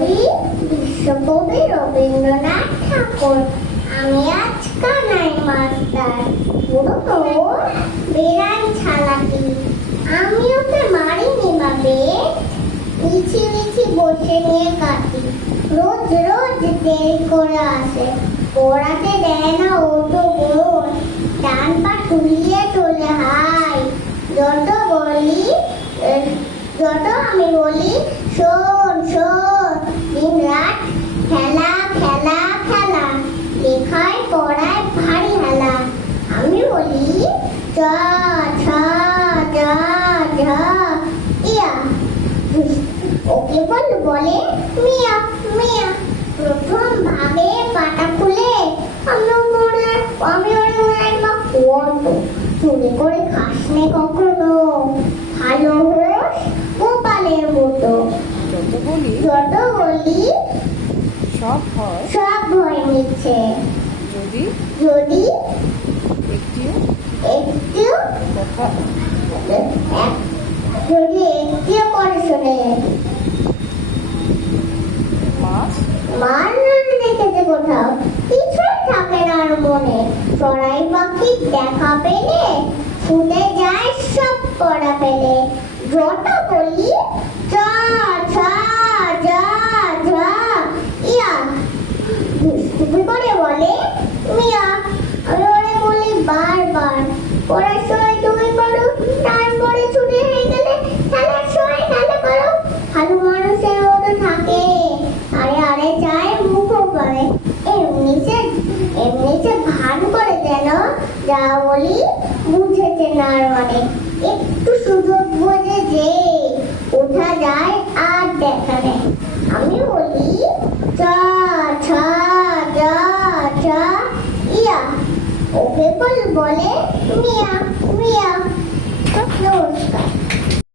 কবি বিশ্বকবি রবীন্দ্রনাথ ঠাকুর। আমি আজ কানাই মাস্টার, পুরো বেড়াই ছালাকি। আমি ওকে মারিনি বাবে, মিছি মিছি বসে নিয়ে কাটি। রোজ রোজ দেরি করে আসে, পড়াতে দেয় না ও তো বোন। ডান পা তুলিয়ে চলে হাই, যত আমি বলি শোন শোন। দিন রাত খেলা খেলা খেলা, লেখায় পড়ায় ভারী হেলা। আমি বলি চ ছ জ ঝ ইয়া, ওকে বলে মিয়া মিয়া। প্রথম ভাগে পাটা খুলে আমি ওর মা করত। চুরি করে খাসনে কখনো, ভালো হোস গোপালের মতো। যত বলি সব ভয় নিচ্ছে। যদি একটু একটিও করে শোনে। মার দেখেছে কোথাও, কিছুই থাকে না আর মনে। চড়াই পাখি দেখা পেলে ছুটে যায় সব পড়া পেলে। যত বলি চ ছ জ ঝ ইয়া, দুষ্টুমি করে বলে মিয়া। আমি ওরে বলি বারবার, পড়ার সময় তুমি করো, তারপরে ছুটি হয়ে গেলে খেলার সময় খেলা করো। ভালো মানুষের মতো থাকে, আরে আরে চায় মুখও করে। এমনিতে ভান করে যেন যা বলি বুঝেছে না। মানে একটু সুযোগ বোঝে যে ওঠা যায় আর দেখা নেই। আমি বলি চ ছ জ ঝ ইয়া, ওকে বলে মিয়া।